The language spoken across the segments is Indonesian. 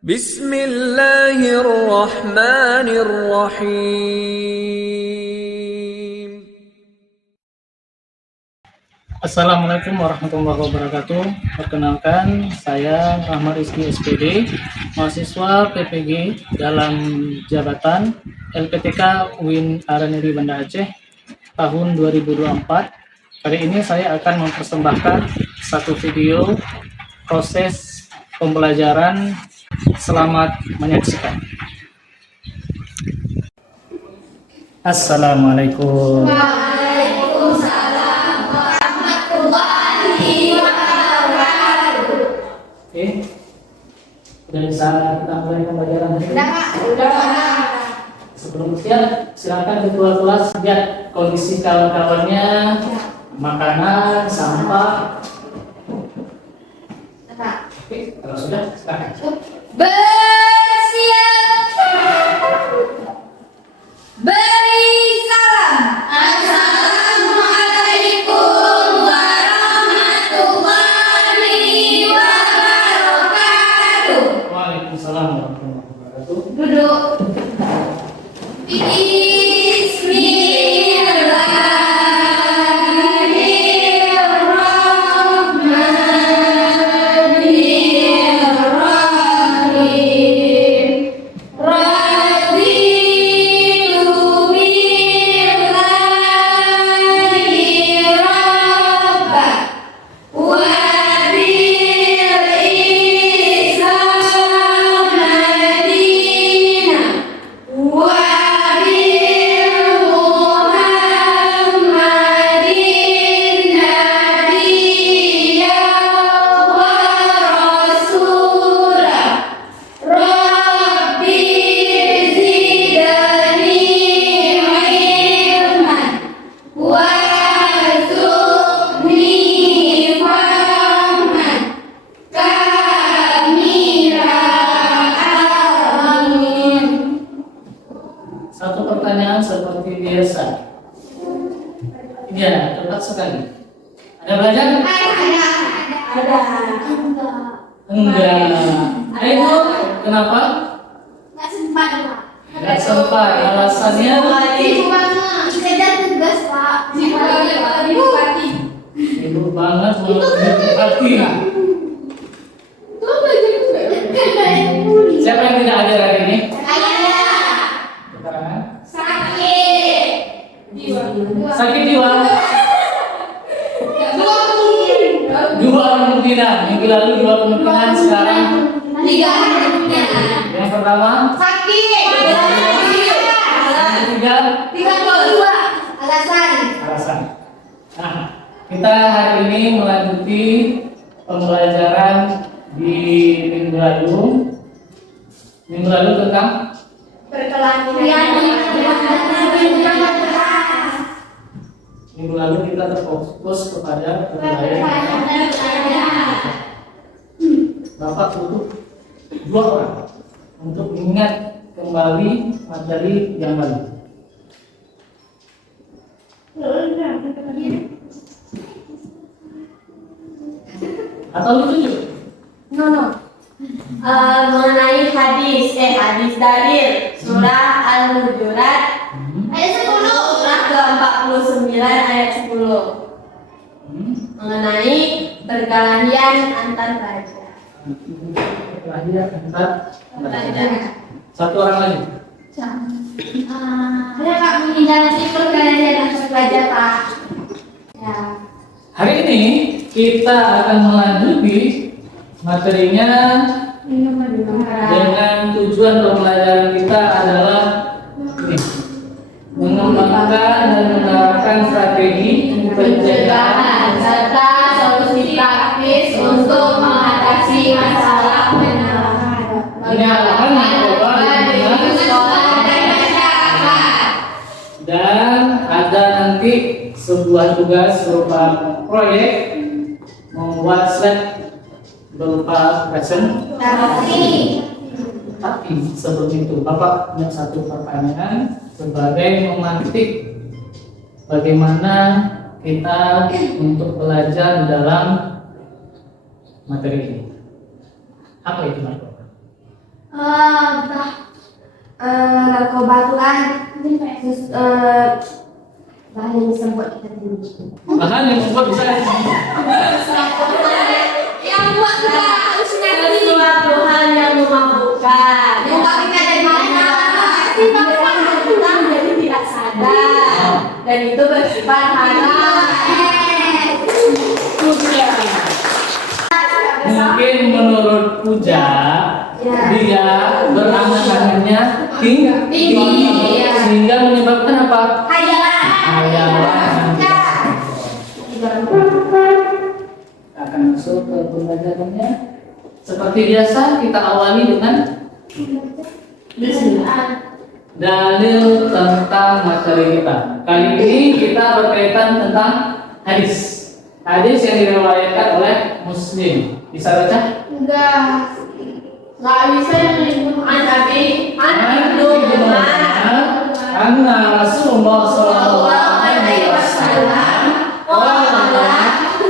Bismillahirrahmanirrahim. Assalamualaikum warahmatullahi wabarakatuh. Perkenalkan, saya Rahmat Rizky SPD, mahasiswa PPG dalam jabatan LPTK UIN Araniri Banda Aceh tahun 2024. Kali ini saya akan mempersembahkan satu video proses pembelajaran. Selamat menyaksikan. Assalamualaikum. Oke, udah bisa kita mulai pembelajaran hari ini? Udah. Sebelum silakan ketua kelas lihat kondisi kawan-kawannya, makanan, sampah. Oke, kalau sudah silakan. Bersiap. Beri salam. Assalamualaikum warahmatullahi wabarakatuh. Waalaikumsalam warahmatullahi wabarakatuh. Duduk. Satu pertanyaan seperti biasa. Iya, tepat sekali. Ada belajar? Ada. Enggak. Ayo, kenapa? Nggak sempat, Pak. Enggak sempat. Alasannya? Sibuk banget. Kejar tugas, Pak. Sibuk Banget mengerti. Siapa yang tidak hadir hari ini? Keterangan? Sakit jiwa. Dua kemungkinan. Minggu lalu dua kemungkinan, sekarang yang pertama. Yang ketiga. Alasan. Nah, kita hari ini melanjuti pembelajaran di minggu lalu. Minggu lalu tentang minggu lalu kita terfokus kepada penilaian. Bapak butuh 2 orang untuk mengingat kembali materi yang lalu. Atau lu tunjuk? Mengenai hadis dalil surah Al-Hujurat ayat 10, surah ke-49 ayat 10 mengenai perkelahian antar raja. Perkelahian antar raja. Satu orang lagi. Ada Pak meninggal nanti perkelahian antar raja, Pak. Ya. Hari ini kita akan melanjuti materinya dengan tujuan pembelajaran kita adalah ini, mengembangkan dan menerapkan strategi pencegahan serta solusi praktis untuk mengatasi masalah penyalahgunaan narkoba di sekolah dan masyarakat. dan ada nanti sebuah tugas berupa proyek membuat slide berupa presentasi. Tapi sebelum itu Bapak punya satu pertanyaan sebagai memantik bagaimana kita untuk belajar dalam materi ini. Apa itu narkoba? narkoba itu kan terus bahan yang bisa buat kita tinggi. Bahan yang membuat bisa Yang buat kita harus ngerti sesuatu hal yang memabukkan. Bukan kita dari mana? Kita menjadi tidak sadar dan itu bersifat haram. mungkin menurut Puja dia berangan-angannya tinggi sehingga menyebabkan apa? Hayalan. Akan masuk ke pembelajarannya. Seperti biasa kita awali dengan dalil tentang materi kita. Kali ini kita berkaitan tentang hadis. Hadis yang diriwayatkan oleh Muslim. Bisa baca? Nggak bisa yang itu Nabi Anna Rasulullah sallallahu alaihi wasallam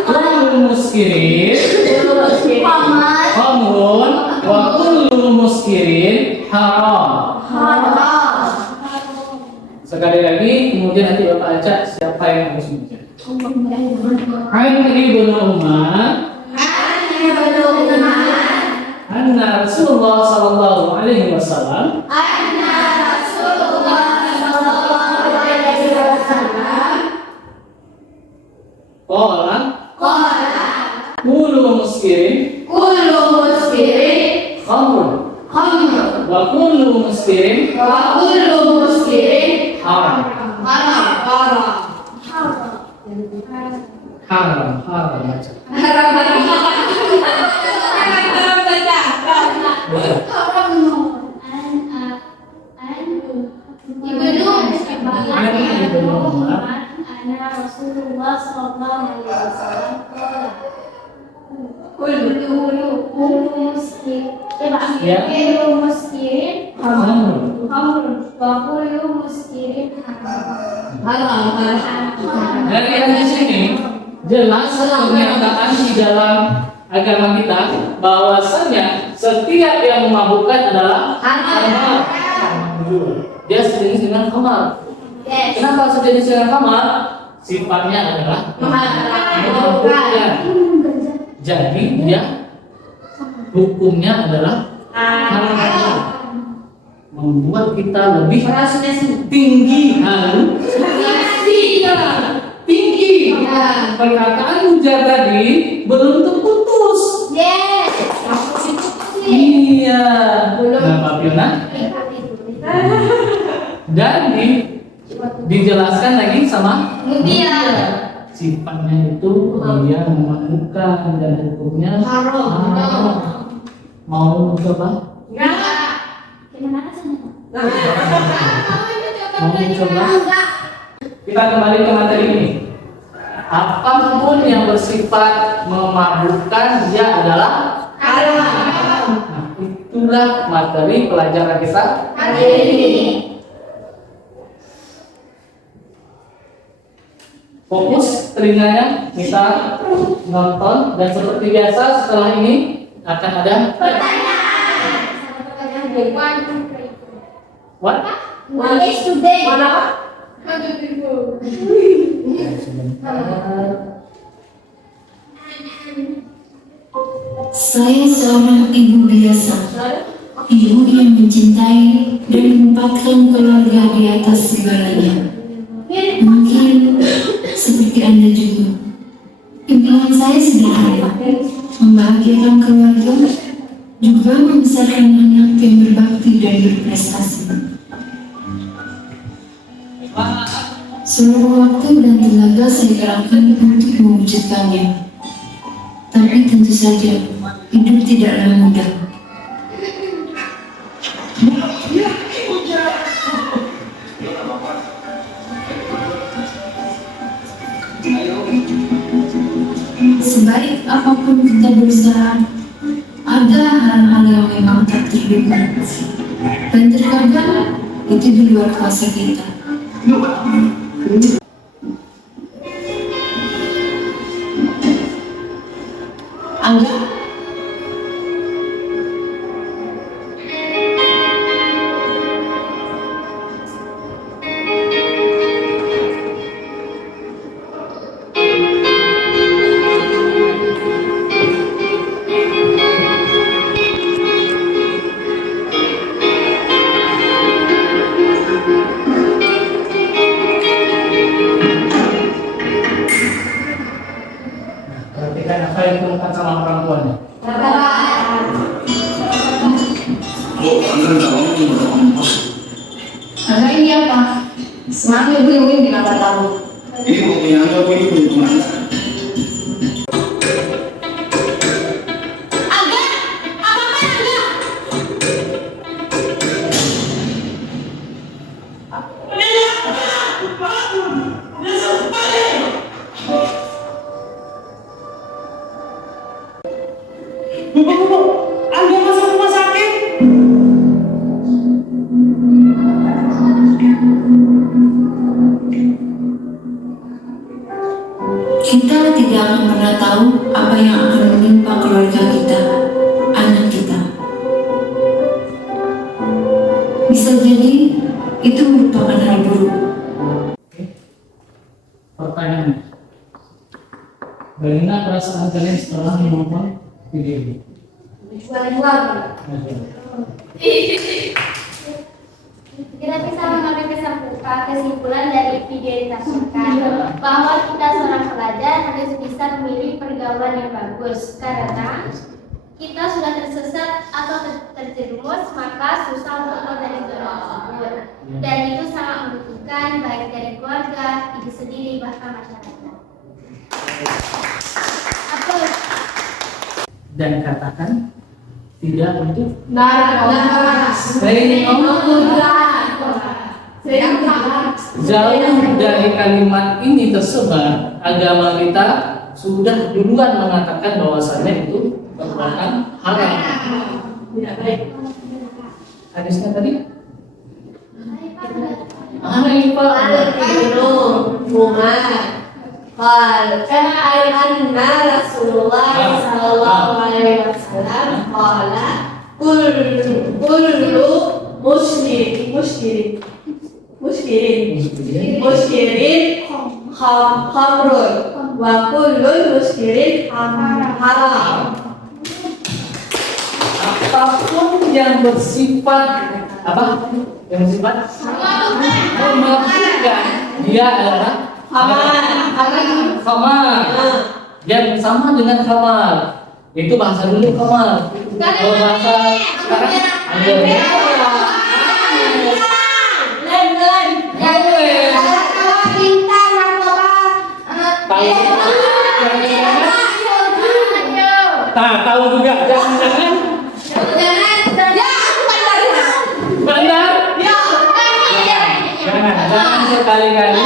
kullu muskirin khamrun wa kullu muskirin haram. Sekali lagi, kemudian nanti Bapak ajak siapa yang harus membaca. Ibnu Umar Anna Rasulullah sallallahu alaihi wasallam qala kullu muskirin khamrun wa kullu muskirin haram. Haram baca. Rasulullah sallallahu alaihi wasallam Dari hadis ini jelas pernyataan di dalam agama kita bahwasanya setiap yang memabukkan adalah khamar. Dia sejenis dengan khamar. Kenapa sejenis dengan khamar? Sifatnya adalah memabukkan. Jadi dia hukumnya adalah haram. Membuat kita lebih tinggi tinggi. Perkataan Ujar tadi belum terputus. Iya. Kenapa Fiona? Dan dijelaskan lagi sama sifatnya itu dia memabukkan dan hukumnya haram. Mau coba? Mau coba? Kita kembali ke materi ini. Apapun yang bersifat memabukkan dia adalah haram. Nah, itulah materi pelajaran kita hari ini. Fokus telinganya, kita nonton dan seperti biasa setelah ini akan ada pertanyaan. What? What is today? Saya seorang ibu biasa, ibu yang mencintai dan menempatkan keluarga di atas segalanya. Mungkin seperti Anda juga. Impian saya sederhana, membahagiakan keluarga, juga membesarkan anak yang berbakti dan berprestasi. Seluruh waktu dan tenaga saya kerahkan untuk mewujudkannya. Tapi tentu saja, hidup tidaklah mudah. Sebaik apapun kita berusaha, ada hal-hal yang memang tak terduga. Dan terkadang itu di luar kuasa kita. Angga, Angga ini apa? Semangat ibu-ibu kenapa tahu? Kita tidak akan pernah tahu apa yang akan menimpa keluarga kita, anak kita. Bisa jadi itu merupakan hal buruk. Pertanyaannya, bagaimana perasaan kalian setelah menonton video ini? Kita bisa mengambil kesimpulan dari video yang ditampilkan bahwa kita seorang pelajar harus bisa memilih pergaulan yang bagus karena kita sudah tersesat atau terjerumus maka susah untuk keluar dari zona tersebut dan itu sangat membutuhkan baik dari keluarga, diri sendiri bahkan masyarakat. Apa? Dan katakan tidak untuk jauh dari kalimat ini tersebar agama kita sudah duluan mengatakan bahwasannya itu merupakan haram. Tidak baik. Hadisnya tadi? Anna Rasulullah sallallahu alaihi wasallam qala kullu muskirin khamrun wa kullu muskirin haram. Apapun yang bersifat apa? Yang bersifat memabukkan dia adalah khamar. Yang sama dengan khamar. Itu bahasa dulu khamar. Kalau bahasa sekarang ada tahu juga jangan benar jangan sekali-kali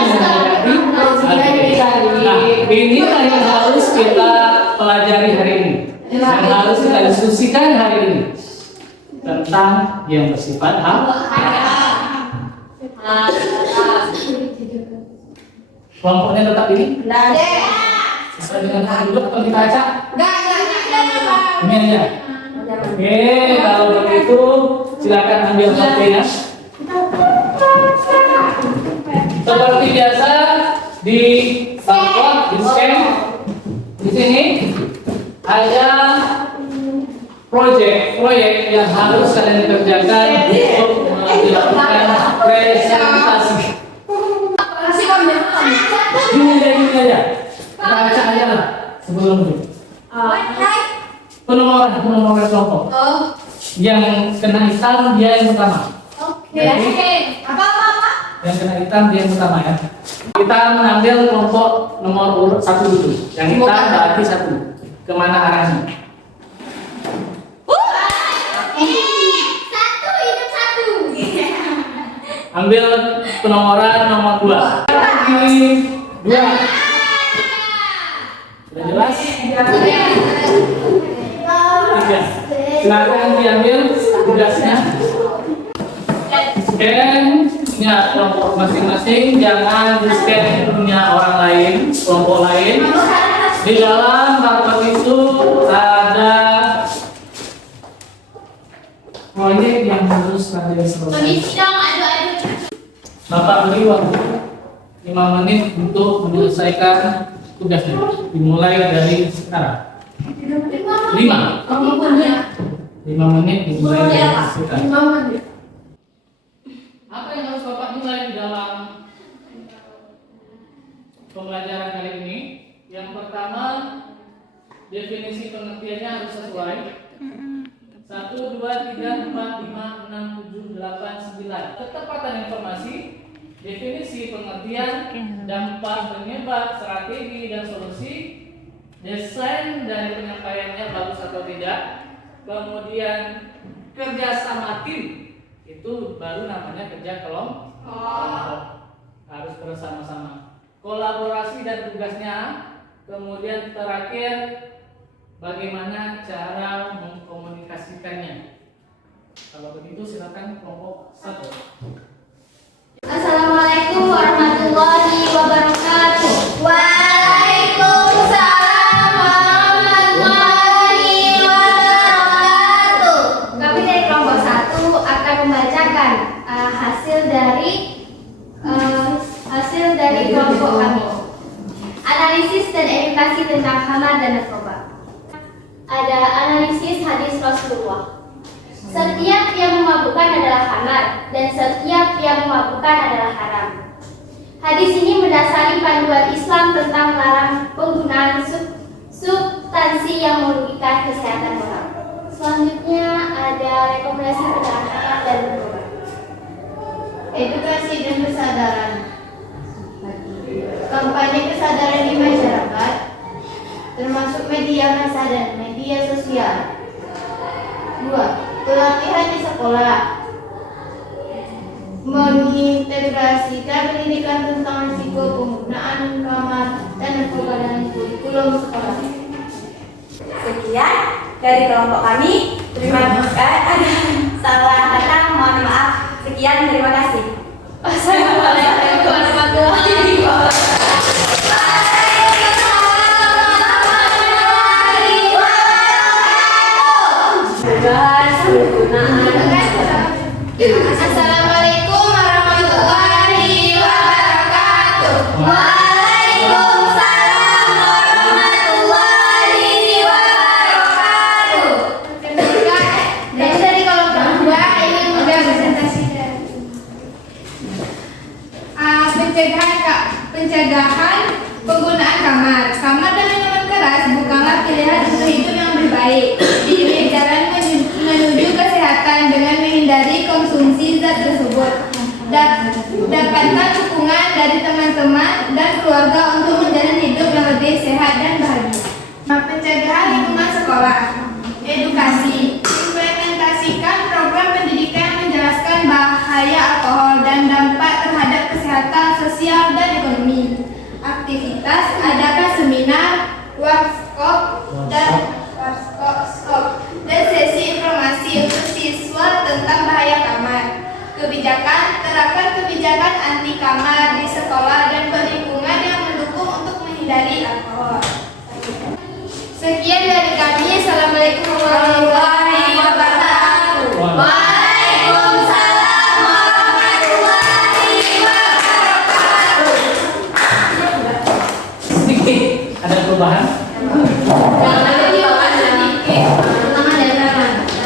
nah inilah yang harus kita pelajari hari ini yang harus kita diskusikan hari ini tentang yang bersifat kelompoknya tetap ini sesuai dengan duduk atau kita acak ini aja. Oke, kalau begitu silakan ambil HP-nya. Seperti biasa di bawah di scan di sini ada proyek yang harus kalian kerjakan untuk melakukan presentasi. Ini aja. Baca aja lah sebelum itu. Penomoran kelompok. Yang kena hitam dia yang pertama. Yang kena hitam dia yang pertama ya. Kita mengambil kelompok nomor urut 1 dulu. Yang hitam berarti 1. Kemana arahnya? Ambil penomoran nomor 2. 2. Sudah jelas? 3. Silakan diambil tugasnya. Scan-nya kelompok masing-masing, jangan di-scan punya orang lain, kelompok lain. Di dalam rapat itu ada proyek yang harus kalian selesaikan. Bapak beri waktu 5 menit untuk menyelesaikan tugasnya. Dimulai dari sekarang. 5 menit dimulai dari sekarang. Apa yang harus Bapak mulai di dalam pembelajaran kali ini? Yang pertama, definisi pengertiannya harus sesuai. 1, 2, 3, 4, 5, 6, 7, 8, 9. Ketepatan informasi, definisi, pengertian, dampak, penyebab, strategi, dan solusi, desain dari penyampaiannya bagus atau tidak, kemudian kerjasama tim, itu baru namanya kerja kelompok, harus bersama-sama. Kolaborasi dan tugasnya, kemudian terakhir bagaimana cara mengkomunikasikannya. Kalau begitu silakan kelompok 1. Assalamualaikum warahmatullahi wabarakatuh. Waalaikumsalam warahmatullahi wabarakatuh. Kami dari kelompok 1 akan membacakan hasil dari kelompok kami. Analisis dan edukasi tentang khamar dan narkoba. Ada analisis hadis Rasulullah. Setiap yang memabukkan adalah khamar dan setiap yang memabukkan adalah haram. Hadis ini mendasari panduan Islam tentang melarang penggunaan substansi yang merugikan kesehatan orang. Selanjutnya ada rekomendasi penanganan dan berobat. Edukasi dan kesadaran. Kampanye kesadaran di masyarakat, termasuk media massa dan media sosial. 2. Pelatihan di sekolah. Mengintegrasikan pendidikan tentang risiko penggunaan khamar dan narkoba dalam kurikulum sekolah. Sekian dari kelompok kami. Terima kasih. Ada salah kata, mohon maaf. Sekian, terima kasih. Assalamualaikum warahmatullahi wabarakatuh. Assalamualaikum warahmatullahi wabarakatuh. Waalaikumsalam warahmatullahi wabarakatuh. Dan dari kelompok 2 ingin mempresentasikan pencegahan penggunaan khamar. Khamar dan minuman keras bukanlah pilihan untuk hidup yang lebih baik. Ini jalan menuju kesehatan dengan menghindari konsumsi zat tersebut. Dapatkan dukungan dari teman-teman dan keluarga untuk menjalani hidup yang lebih sehat dan bahagia. Pencegahan lingkungan sekolah. Edukasi. Implementasikan program pendidikan yang menjelaskan bahaya alkohol dan dampak terhadap kesehatan sosial dan ekonomi. Aktivitas, adakan seminar, workshop dan sesi informasi untuk siswa tentang bahaya khamar. Kebijakan, terapkan kebijakan anti khamar di sekolah dan lingkungan yang mendukung untuk menghindari alkohol. Sekian dari kami. Assalamualaikum warahmatullahi wabarakatuh. Waalaikumsalam warahmatullahi wabarakatuh. Sedikit ada perubahan.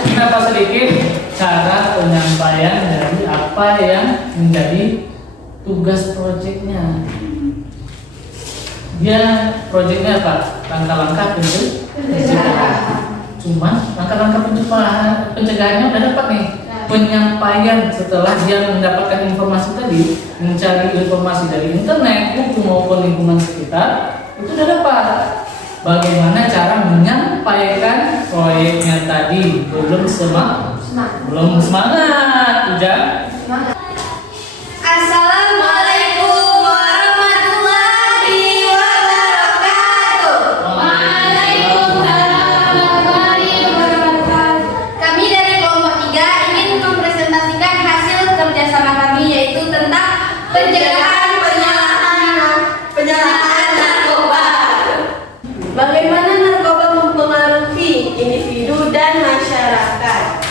Kenapa sedikit? Cara penyampaian dari apa yang menjadi tugas proyeknya. Dia proyeknya apa? Langkah-langkah pencegahan. Cuma langkah-langkah pencegahannya udah dapat nih. Penyampaian setelah dia mendapatkan informasi tadi, mencari informasi dari internet, buku maupun lingkungan sekitar, itu udah dapat. Bagaimana cara menyampaikan proyeknya tadi? Belum semangat, udah. Assalamualaikum warahmatullahi wabarakatuh. Waalaikumsalam warahmatullahi wabarakatuh. Kami dari kelompok 3 ingin mempresentasikan hasil kerjasama kami, yaitu tentang pencegahan penyalahgunaan narkoba. Bagaimana narkoba mempengaruhi individu dan masyarakat?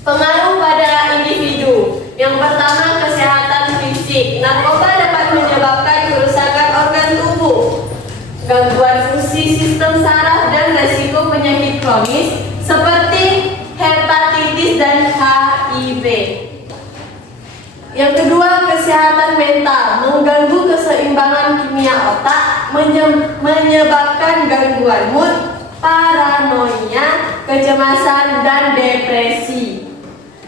Pengaruh pada individu. Yang pertama, kesehatan fisik. Narkoba dapat menyebabkan kerusakan organ tubuh, gangguan fungsi sistem saraf, dan resiko penyakit kronis seperti hepatitis dan HIV. Yang kedua, kesehatan mental. Mengganggu keseimbangan kimia otak, menyebabkan gangguan mood, paranoia, kecemasan, dan depresi.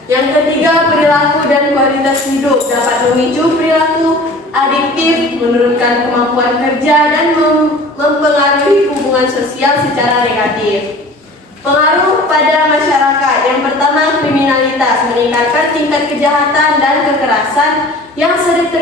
Yang ketiga, perilaku dan kualitas hidup dapat memicu perilaku adiktif, menurunkan kemampuan kerja, dan mempengaruhi hubungan sosial secara negatif. Pengaruh pada masyarakat. Yang pertama, kriminalitas, meningkatkan tingkat kejahatan dan kekerasan yang sering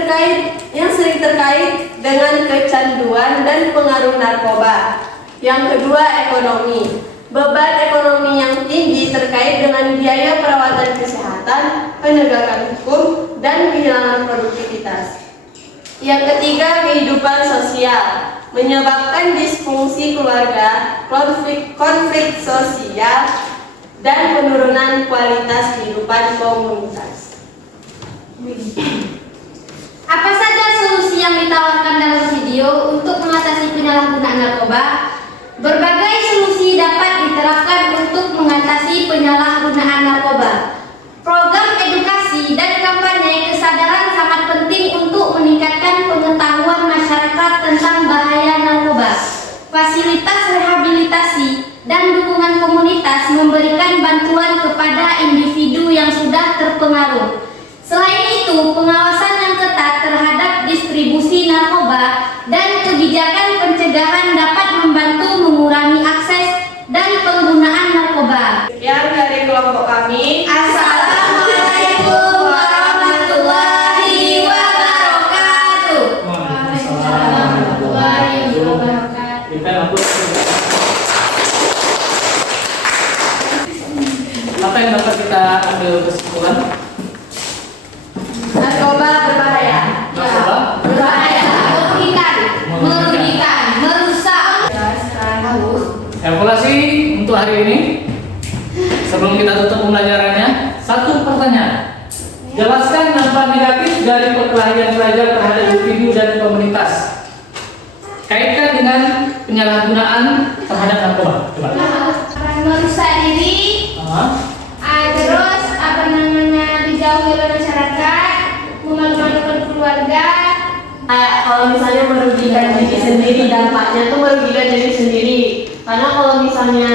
terkait dengan kecanduan dan pengaruh narkoba. Yang kedua, ekonomi. Beban ekonomi yang tinggi terkait dengan biaya perawatan kesehatan, penegakan hukum, dan kehilangan produktivitas. Yang ketiga, kehidupan sosial, menyebabkan disfungsi keluarga, konflik sosial, dan penurunan kualitas kehidupan komunitas. Apa saja solusi yang ditawarkan dalam video untuk mengatasi penyalahgunaan narkoba? Berbagai solusi dapat diterapkan untuk mengatasi penyalahgunaan narkoba. Program edukasi dan kampanye kesadaran sangat penting untuk meningkatkan pengetahuan masyarakat tentang bahaya narkoba. Fasilitas rehabilitasi dan dukungan komunitas memberikan bantuan kepada individu yang sudah terpengaruh. Selain itu, pengawasan yang ketat terhadap distribusi narkoba dan kebijakan pencegahan dapat membantu mengurangi akses dan penggunaan narkoba. Yang dari kelompok kami, Assalamualaikum warahmatullahi wabarakatuh. Warahmatullahi wabarakatuh. Apa yang dapat kita ambil kesimpulan? narkoba berbahaya. Narkoba Berbahaya, merugikan, merusak. evaluasi untuk hari ini. Sebelum kita tutup pembelajarannya, satu pertanyaan. Jelaskan dampak negatif dari perkelahian pelajar terhadap individu dan komunitas. Kaitkan dengan penyalahgunaan terhadap narkoba. Coba. Merusak diri, terus dijauhi oleh masyarakat, memalu-malukan keluarga. Kalau misalnya merugikan diri sendiri, dampaknya tuh merugikan diri sendiri. Karena kalau misalnya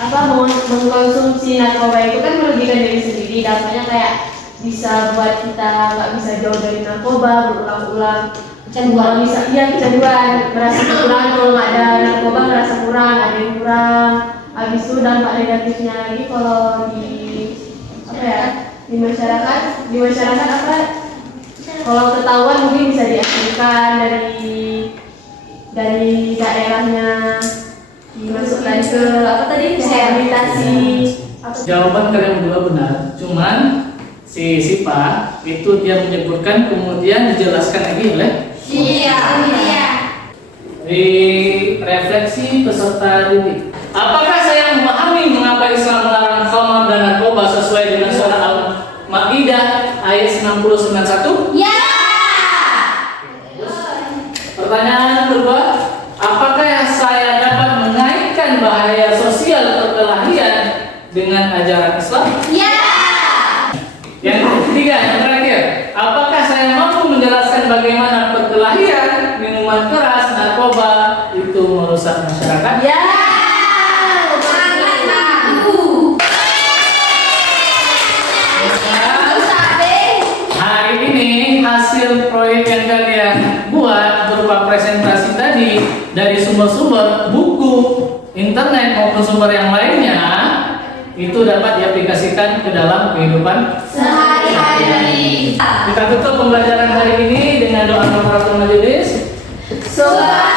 mengkonsumsi narkoba itu kan merugikan diri sendiri, dampaknya kayak bisa buat kita nggak bisa jauh dari narkoba berulang-ulang. Kecanduan, kecanduan, merasa kurang, kalau nggak ada narkoba merasa kurang, ada yang kurang. Habis itu dampak negatifnya lagi kalau di masyarakat kalau ketahuan mungkin bisa diasingkan dari daerahnya, dimasukkan ke rehabilitasi. Jawaban kalian berdua benar, cuman si Sipa itu dia menyebutkan kemudian dijelaskan lagi oleh Iya. di refleksi peserta didik. Apakah saya memahami mengapa Islam melarang khamar dan narkoba sesuai dengan surah Al-Maidah ayat 90-91? Ya. Pertanyaan kedua, apakah saya dapat mengaitkan bahaya sosial perkelahian dengan ajaran Islam? Ya. Yang ketiga, yang terakhir, apakah saya mampu menjelaskan bagaimana perkelahian, minuman keras, narkoba itu merusak masyarakat? Ya. Sangat mampu. Hari ini hasil proyek yang kalian buat berupa presentasi tadi dari sumber-sumber buku, internet maupun sumber yang lainnya itu dapat diaplikasikan ke dalam kehidupan Sehari-hari. Kita tutup pembelajaran hari ini dengan doa kafaratul majelis. Subhanallah.